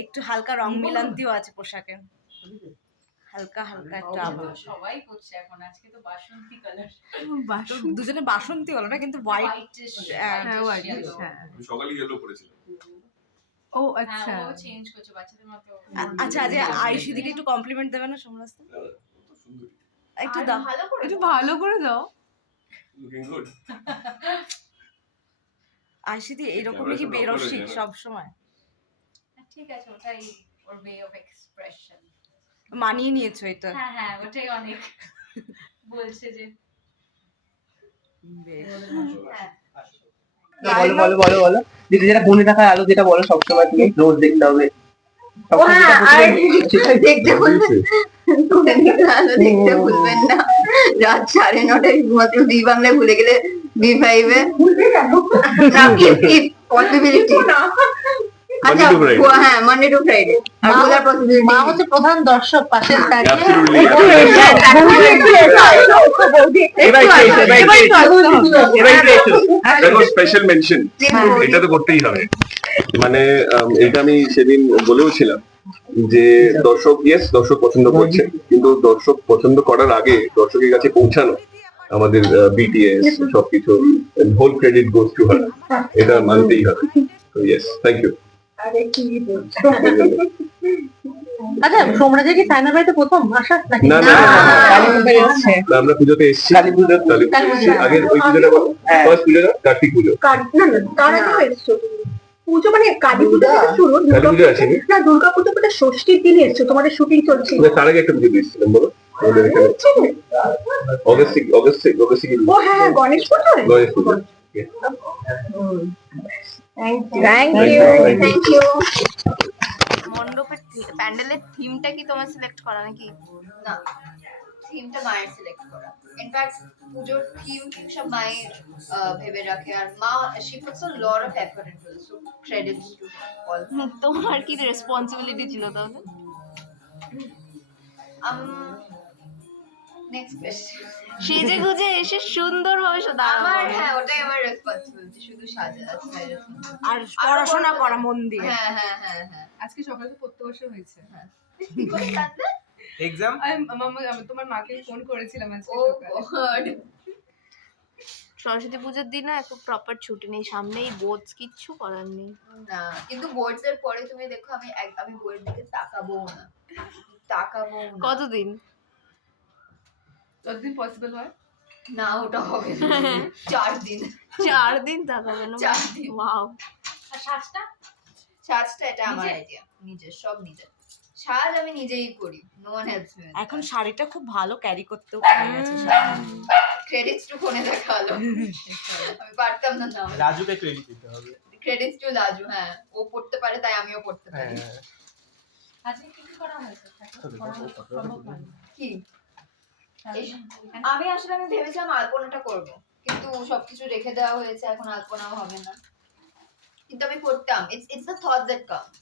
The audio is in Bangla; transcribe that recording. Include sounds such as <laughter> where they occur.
একটু হালকা রং মিলান্তিও আছে পোশাকে। হালকা হালকা একটা। সবাই করছে এখন আজকে তো বাসন্তী কালার তো দুজনে বাসন্তী হলো না কিন্তু হোয়াইট হ্যাঁ হ্যাঁ হ্যাঁ। আমি সকালে ইয়েলো পরেছিলাম। ও হ্যাঁ আচ্ছা। ও চেঞ্জ করছে বাচ্চাদের মতো। আচ্ছা আজ আয়ুষী দিকে একটু কমপ্লিমেন্ট দেবে না সমস্ত? তো একটু দাও। ভালো করে একটু ভালো করে দাও। লুকিং গুড <laughs> আয়ুষী দি এরকমই কি সামনে বেরো অপরে শিখ যায় না। সব সময় ঠিক আছে ওটাই ওর ওয়ে অফ এক্সপ্রেশন মানিয়ে নিয়েছো এটা। হ্যাঁ হ্যাঁ ওটাই অনেক বলছে যে। হ্যাঁ। বলো বলো বলো বলো। যেটা যেটা বনে থাকার আলো যেটা বলো সবসময় তুমি রোজ দেখতে হবে। ভুলবেন না। রাত সাড়ে নটায় বাংলায় ভুলে গেলে বি ফাইভে। না পসিবিলিটি আচ্ছা হ্যাঁ মানডে টু ফ্রাইডে আর মা হচ্ছে প্রধান দর্শক পাশে স্পেশাল মেনশন এটা তো করতেই হবে। মানে এটা আমি সেদিন বলেও ছিলাম যে দর্শক ইয়েস দর্শক পছন্দ করছে। কিন্তু দর্শক পছন্দ করার আগে দর্শকের কাছে পৌঁছানো আমাদের বিটিএস সবকিছু whole credit goes to her এটা মানতেই হবে। ইয়েস থ্যাংক ইউ আরে <laughs> কি আচ্ছা সোমরাজের কি সাইনা বাড়িতে প্রথম আসা নাকি? না না না, না, না। কালী পুজো এসছে। আমরা পুজোতে এসেছি। কালী পুজো। কালী পুজো। কালী এসেছি পুজো। আগের ওই পুজোটা বলো। হ্যাঁ। ফার্স্ট পুজোটা কার্তিক পুজো? না না তার আগেও এসছো। পুজো মানে কালী পুজো শুরু না দুর্গা পুজো মানে ষষ্ঠীর দিনে এসছো তোমাদের শুটিং চলছিল। না, তার আগে একটা পুজো দিয়েছিলাম বলো। অগস্ট অগস্ট অগস্ট ও হ্যাঁ হ্যাঁ গণেশ পুজো? গণেশ পুজো। Thank you, you thank you. Thank you মণ্ডপের প্যান্ডেলের থিমটা কি তোমার সিলেক্ট করা নাকি না থিমটা মায়ের সিলেক্ট করা ইনফ্যাক্ট পুজোর থিম সব মায়ের আহ, ভেবে রাখে আর মা she puts a lot of effort into this so credits to all তোমার কি রেসপন্সিবিলিটি ছিল তাহলে আম নেক্সট সেজে গুজে এসে সুন্দরভাবে সাদা আমার হ্যাঁ ওটাই আমার রেসপন্সিবিলিটি শুধু সাজা. আর পড়াশোনা করা মন দিয়ে। হ্যাঁ হ্যাঁ হ্যাঁ হ্যাঁ। আজকে সকালে তো পড়তে বসে হয়েছে। কি করে কাঁদলে? এক্সাম আমি আমি তোমার মাকে ফোন করেছিলাম আজকে সকালে। সরস্বতী পুজোর দিনও একটু প্রপার ছুটি নেই সামনেই বোধ কিচ্ছু করার নেই। না কিন্তু বোর্ডস এর পরে তুমি দেখো আমি এক- আমি বইয়ের দিকে তাকাবো না। তাকাবো না। কতদিন পসিবল হয়? না ওটা হবে না। চার দিন। চার দিন না? চার দিন। ওয়াও আর সাজটা? সাজটা এটা আমার আইডিয়া নিজের সব নিজের। সাজ আমি নিজেই করি নো ওয়ান হেল্পস মি এখন শাড়িটা খুব ভালো ক্যারি করতেও ক্রেডিটস টু ফোনে দেখাল। আমি পারতাম না না রাজুকে ক্রেডিট দিতে হবে। ক্রেডিটস টু লাজু হ্যাঁ। ও পড়তে পারে তাই আমিও পড়তে পারি। হ্যাঁ। আজকে কি কি করা হয়েছে। কি? আমি আসলে আমি ভেবেছিলাম আলপনাটা করব কিন্তু সবকিছু রেখে দেওয়া হয়েছে এখন আলপনাও হবে না। কিন্তু আমি করতাম। It's it's the thought that comes